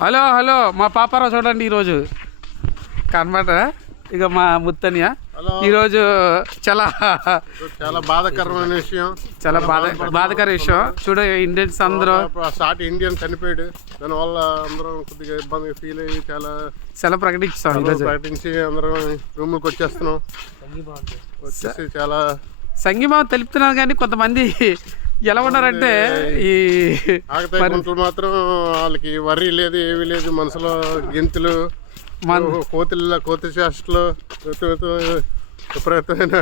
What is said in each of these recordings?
Hello hello మా పాపారావు చూడండి ఈరోజు కనమాట. ఇక మా ముత్తనియ ఈరోజు చాలా చాలా బాధాకరమైన విషయం, చాలా బాధకర విషయం. చూడ ఇండియన్స్ అందరూ సాటి ఇండియన్ చనిపోయాడు. దానివల్ల అందరం కొద్దిగా ఇబ్బంది ఫీల్ అయ్యి చాలా సెలవు ప్రకటిస్తాం. ఈరోజు ప్రకటించి అందరం రూమ్కి వచ్చేస్తున్నాం. వచ్చేసి చాలా సంఘీభావం తెలుపుతున్నారు. కానీ కొంతమంది ఎలా ఉన్నారంటే ఈ ఆగతాయి మాత్రం వాళ్ళకి వర్రీ లేదు, ఏమీ లేదు. మనసులో గింతులు, కోతి చేష్టలు, విపరీతమైన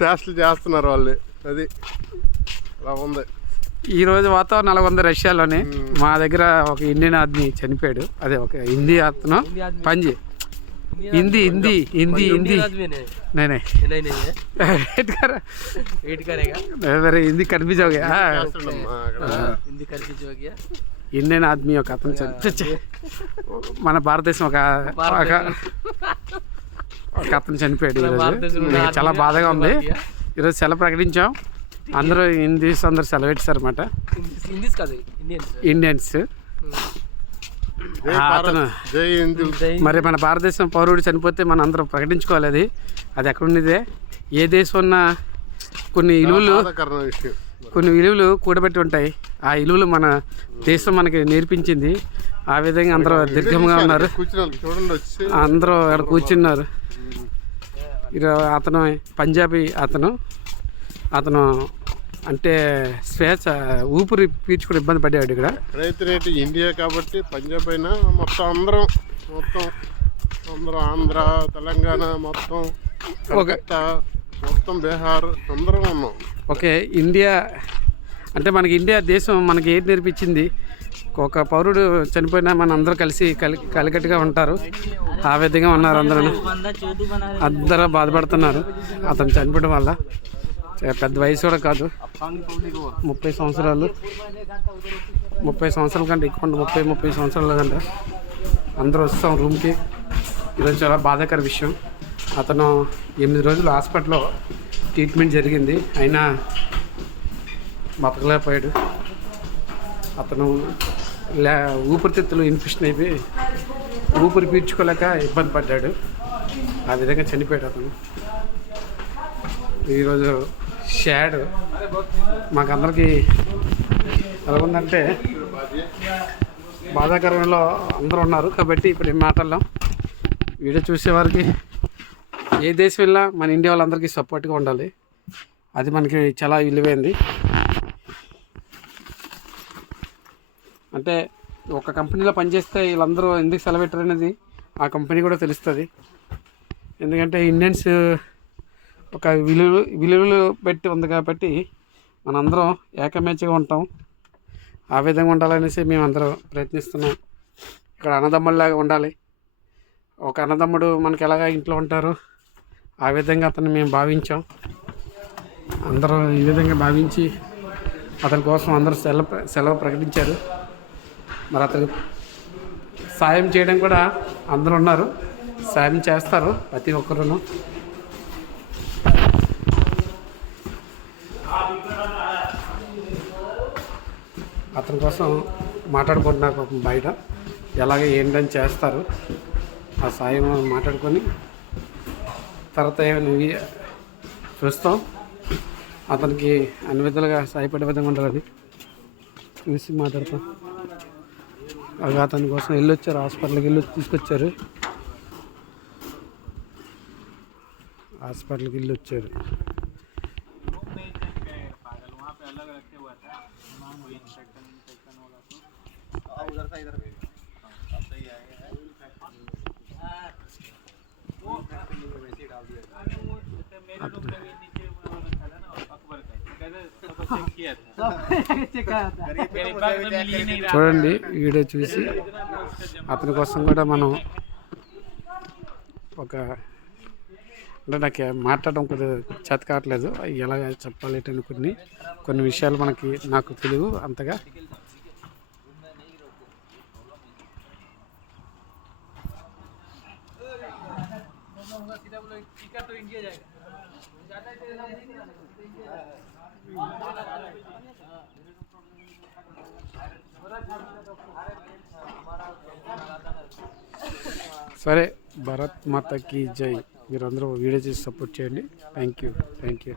చేష్టలు చేస్తున్నారు వాళ్ళు. అది అలా ఉంది ఈరోజు వాతావరణం అలా ఉంది. రష్యాలోనే మా దగ్గర ఒక ఇండియన్ ఆర్మీ చనిపోయాడు. అదే ఒక హిందీ అతను పంజీ हिंदी हिंदी हिंदी हिंदी नहीं नहीं वेट करेगा मेरे हिंदी कन्फ्यूज हो गया. हिंदी कन्फ्यूज हो गया. ఇండియన్ ఆర్మీ ఒక అతను మన భారతదేశం ఒక అతను చనిపోయాడు. ఈరోజు చాలా బాధగా ఉంది. ఈరోజు సెలవు ప్రకటించాం. అందరూ హిందీస్ అందరూ సెలవు పెట్టారు అనమాట. ఇండియన్స్ అతను మరి మన భారతదేశం పౌరుడు చనిపోతే మనం అందరం ప్రకటించుకోవాలి. అది ఎక్కడ ఉన్నదే. ఏ దేశం ఉన్నా కొన్ని విలువలు కూడబెట్టి ఉంటాయి. ఆ విలువలు మన దేశం మనకి నేర్పించింది. ఆ విధంగా అందరూ దీర్ఘంగా ఉన్నారు. అందరూ అక్కడ కూర్చున్నారు. అతను పంజాబీ అతను అంటే స్వేచ్ఛ ఊపిరి పీల్చుకుని ఇబ్బంది పడ్డాడు. ఇక్కడ రైతు ఇండియా కాబట్టి పంజాబ్ అయినా మొత్తం అందరం ఆంధ్ర, తెలంగాణ మొత్తం బీహార్ అందరం ఉన్నాం. ఓకే, ఇండియా అంటే మనకి ఇండియా దేశం మనకి ఏంటి నేర్పించింది. ఒక పౌరుడు చనిపోయినా మన అందరూ కలికట్టుగా ఉంటారు. ఆ విధంగా ఉన్నారు. అందరూ బాధపడుతున్నారు అతను చనిపోవడం వల్ల. పెద్ద వయసు కూడా కాదు, 30 సంవత్సరాలు, 30 సంవత్సరాల కంటే ఎక్కువ, 30 సంవత్సరాల కంటే. అందరూ వస్తాం రూమ్కి. ఈరోజు చాలా బాధాకర విషయం. అతను 8 రోజులు హాస్పిటల్లో ట్రీట్మెంట్ జరిగింది, అయినా బతకలేకపోయాడు. అతను ఊపిరితిత్తులు ఇన్ఫెక్షన్ అయిపోయి ఊపిరి పీల్చుకోలేక ఇబ్బంది పడ్డాడు. ఆ విధంగా చనిపోయాడు అతను. ఈరోజు షాడ్ మాకందరికి ఎలా ఉందంటే బాధాకరంలో అందరూ ఉన్నారు. కాబట్టి ఇప్పుడు ఈ మాటల్లో వీడియో చూసేవారికి ఏ దేశం వెళ్ళినా మన ఇండియా వాళ్ళందరికీ సపోర్ట్గా ఉండాలి. అది మనకి చాలా విలువైంది. అంటే ఒక కంపెనీలో పనిచేస్తే వీళ్ళందరూ ఎందుకు సెలవు పెట్టారు అనేది ఆ కంపెనీ కూడా తెలుస్తుంది. ఎందుకంటే ఇండియన్స్ ఒక విలువలు పెట్టి ఉంది కాబట్టి మనందరం ఏకమేచగా ఉంటాం. ఆ విధంగా ఉండాలనేసి మేము అందరం ప్రయత్నిస్తున్నాం. ఇక్కడ అన్నదమ్ముల్లాగా ఉండాలి. ఒక అన్నదమ్ముడు మనకి ఎలాగా ఇంట్లో ఉంటారో ఆ విధంగా అతన్ని మేము భావించాం. అందరూ ఈ విధంగా భావించి అతని కోసం అందరూ సెలవు ప్రకటించారు. మరి అతను సాయం చేయడం కూడా అందరూ ఉన్నారు, సాయం చేస్తారు ప్రతి ఒక్కరూ. అతని కోసం మాట్లాడుకుంటున్నారు పాపం బయట. ఎలాగ ఏంటని చేస్తారు ఆ సాయం మాట్లాడుకొని తర్వాత చూస్తాం. అతనికి అన్ని విధాలుగా సాయపడే విధంగా ఉండాలని చూసి మాట్లాడతాం. అవి అతని కోసం వెళ్ళొచ్చారు, హాస్పిటల్కి తీసుకొచ్చారు. చూడండి వీడియో చూసి అతని కోసం కూడా మనం అంటే నాకు మాట్లాడడం కొద్దిగా చేత కావట్లేదు. ఎలాగ చెప్పాలి కొన్ని విషయాలు నాకు తెలియదు అంతగా. సరే, భరత్ మాతకి జై. మీరందరూ వీడియో చేసి సపోర్ట్ చేయండి. Thank you.